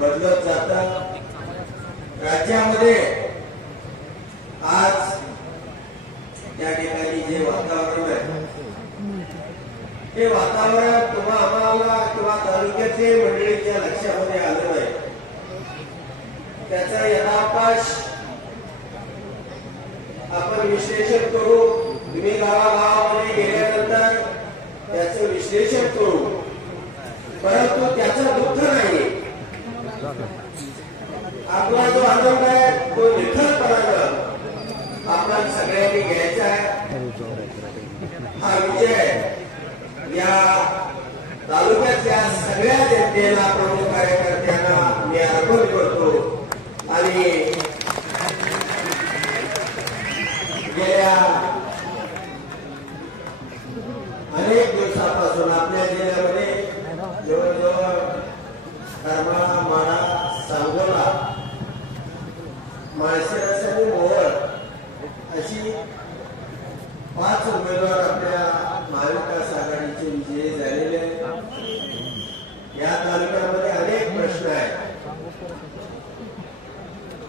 बदलत जातात. राज्यामध्ये आज या ठिकाणी जे वातावरण आहे ते वातावरण तुम्हा आम्हाला किंवा तालुक्याचे मंडळीच्या लक्षामध्ये आलं नाही. त्याचा यथावकाश आपण विश्लेषण करू. तुम्ही गावागावामध्ये गेल्यानंतर त्याचं विश्लेषण करू. परंतु त्याचं दुःख नाही. आपला जो आनंद आहे तो निखळपणानं आपण सगळ्यांनी घ्यायचा आहे. हा विजय या तालुक्यातल्या सगळ्या जनतेला, प्रमुख कार्यकर्त्यांना मी अर्पण करतो. आणि गेल्या अनेक दिवसापासून आपल्या जिल्ह्यामध्ये जवळजवळ करमाळा, माढा, सांगोला, माळशिरस आणि मोहोळ अशी 5 उमेदवार आपल्या महाविकास आघाडीचे विजयी झालेले आहेत. या तालुक्यामध्ये अनेक प्रश्न आहेत.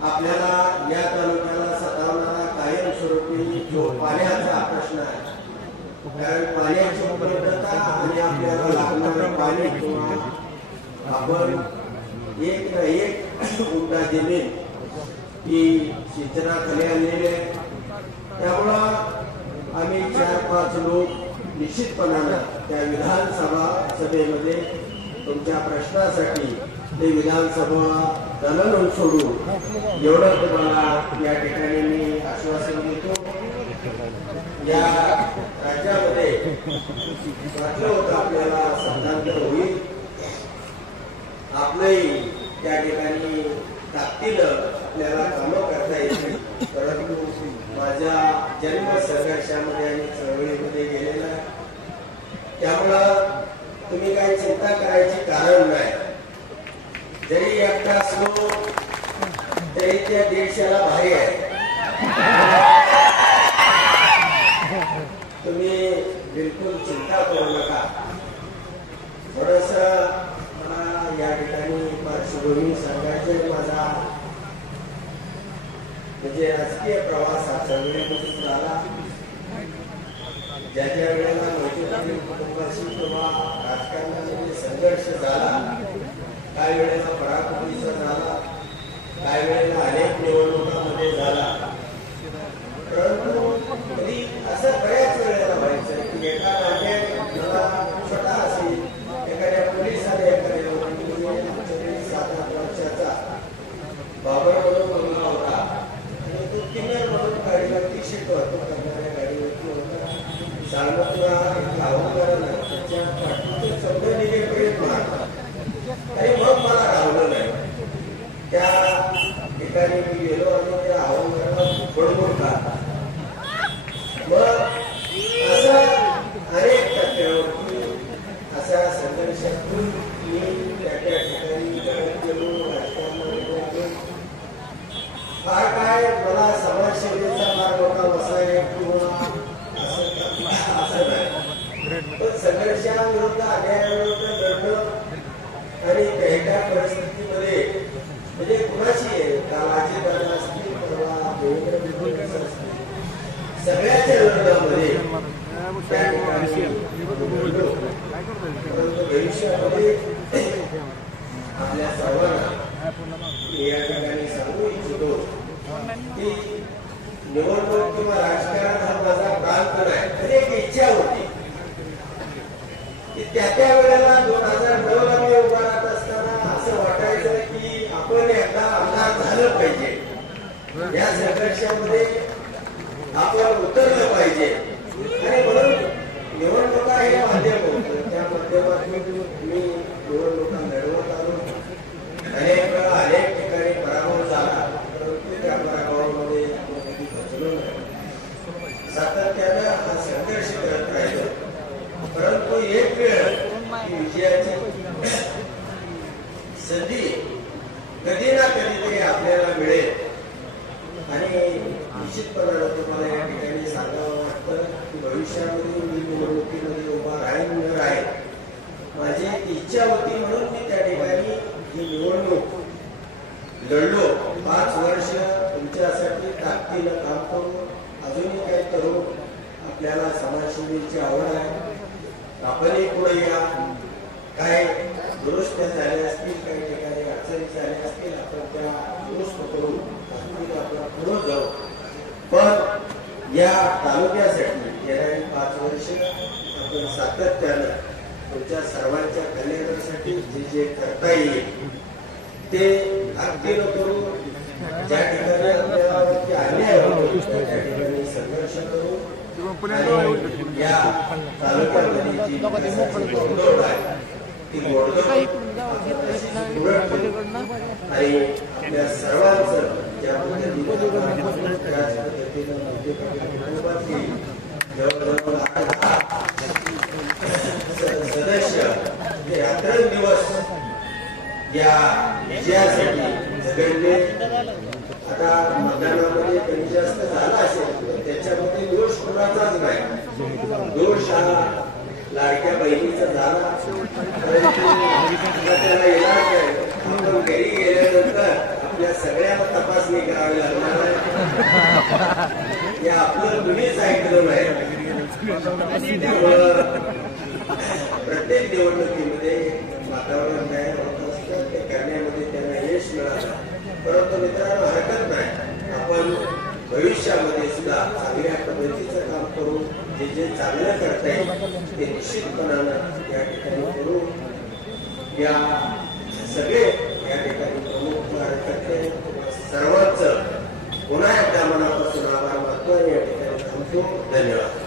आपल्याला या तालुक्याला सतावणारा कायमस्वरूपी जो पाण्याचा प्रश्न आहे, कारण पाण्याची उपलब्धता आणि आपल्याला लागणारं पाणी किंवा आपण एक ना एक गुंठा जमीन ही सिंचनाखाली आणलेली आहे. त्यामुळं आम्ही 4-5 लोक निश्चितपणानं त्या विधानसभा सभेमध्ये तुमच्या प्रश्नासाठी ते विधानसभा दणदून सोडू एवढं तुम्हाला या ठिकाणी मी आश्वासन देतो. या राज्यामध्ये वाटलं होतं आपल्याला सत्तांतर होईल, आपलंही त्या ठिकाणी ताकदीनं आपल्याला कामं करता येतील. परंतु माझ्या जन्म संघर्षामध्ये आणि चळवळीमध्ये गेलेला आहे. त्यामुळं तुम्ही काही चिंता करायची कारण नाही. जरी एकटा असलो तरी त्या 150ला भारी आहे. तुम्ही बिलकुल चिंता करू नका. थोडस मला या ठिकाणी पार्श्वभूमी सांगायचे. माझा म्हणजे राजकीय प्रवास हा चळवळीमधून झाला. ज्या ज्या वेळेला मैत्रिणी कुटुंबाशी किंवा राजकारणामध्ये संघर्ष झाला, काही वेळेला पराकोटीचा झाला, काही वेळेला अनेक निवडणुकांमध्ये झाला. परंतु कधी असं बऱ्याच वेळेला व्हायचं की एका नात्याला छोटा असेल, एखाद्या पोलिसाने एखाद्या 7-8 वर्षाचा बाबर म्हणून मुलगा होता आणि तो किन्नर म्हणून गाडीवरती शिकवतो करणाऱ्या गाडीवरती होता. सालमतला त्याच्या पाठीचे शब्द निघेपर्यंत मारला. आणि मग मला राहलं नाही. त्या ठिकाणी मी गेलो आणि त्या आव्हानाला बडबड काढला. मग असं अनेक टप्प्यावरती असा संघर्षातून मी त्या ठिकाणी गेलो, राजकारणामध्ये फार काय मला समाजसेवेचा मार्ग होता बसाय किंवा असं नाही. पण संघर्षाविरुद्ध, अन्यायाविरुद्ध लढणं आणि काही परिस्थितीमध्ये म्हणजे कुणाची आहे, काळाची दादा असतील, परवा देवेंद्र फडणवीस असतील, सगळ्याच्या लढण्यामध्ये त्या ठिकाणी परंतु भविष्यामध्ये आपल्या सर्वांना या ठिकाणी सांगू इच्छितो की निवडणूक किंवा राजकारण हा माझा प्रांत नाही. तरी एक इच्छा होती की त्या वेळेला 2009ला मी उभा राहत असताना असं वाटायचं की आपण एकदा आमदार झालं पाहिजे. या संघर्षामध्ये आपण उतरलं पाहिजे. आणि म्हणून निवडणुका हे माध्यम होतं. त्या माध्यमातून मी निवडणुका लढवत आलो. अनेक ठिकाणी पराभव झाला, परंतु त्या पराभवामध्ये कधी बचलो नाही. सातत्यानं हा संघर्ष करत राहिलो. परंतु एक वेळ विजयाची संधी कधी ना कधीतरी आपल्याला मिळेल. आणि निश्चितपणे तुम्हाला या ठिकाणी सांगावं वाटतं की भविष्यामध्ये मी निवडणुकीमध्ये उभा राहील न राहील, माझी इच्छा होती म्हणून मी त्या ठिकाणी ही निवडणूक लढलो 5 वर्ष तुमच्यासाठी ताकदीनं काम करू. अजूनही काही करू. आपल्याला समाजसेवेची आवड आहे. आपणही पुढे या. काय दुरुस्त झाले असतील, काही ठिकाणी अडचणी झाल्या असतील, आपण त्या दुरुस्त करू. आपला पुढे जाऊ. पण या तालुक्यासाठी येणारी 5 वर्ष आपण सातत्यानं तुमच्या सर्वांच्या कल्याणासाठी जे जे करता येईल ते ताकदीनं करू. ज्या ठिकाणी आपल्यावरती अन्याय होतो त्या ठिकाणी संघर्ष करू. आणि या तालुक्यामध्ये जी विकासाची घोडदौड आहे ती घोडदौड आणि आपल्या सर्वांचं ज्या पद्धतीनं त्याच पद्धतीनं कुटुंबातली जवळजवळ 8 सदस्य हे रात्रंदिवस या विजयासाठी झगडले. आता मतदानामध्ये कमी जास्त झाला असेल तर त्याच्यामध्ये दोष कुणाचाच नाही. दोष हा लाडक्या बहिणीचा झाला. त्याला इलाज आहे. आपण घरी गेल्यानंतर आपल्या सगळ्यांना तपासणी करावी लागणार आहे. हे आपलं तुम्हीच ऐकलं नाही. प्रत्येक निवडणुकीमध्ये वातावरण तयार होत असतं. ते करण्यामध्ये त्यांना यश मिळालं. परंतु मित्रांनो हरकत नाही. आपण भविष्यामध्ये सुद्धा चांगल्या पद्धतीचं काम करू. जे जे चांगलं करता येईल ते निश्चितपणानं या ठिकाणी करू. या सगळे या ठिकाणी प्रमुख कार्यकर्ते सर्वांचं पुन्हा एकदा मनापासून आभार मानतो. या ठिकाणी थांबतो. धन्यवाद.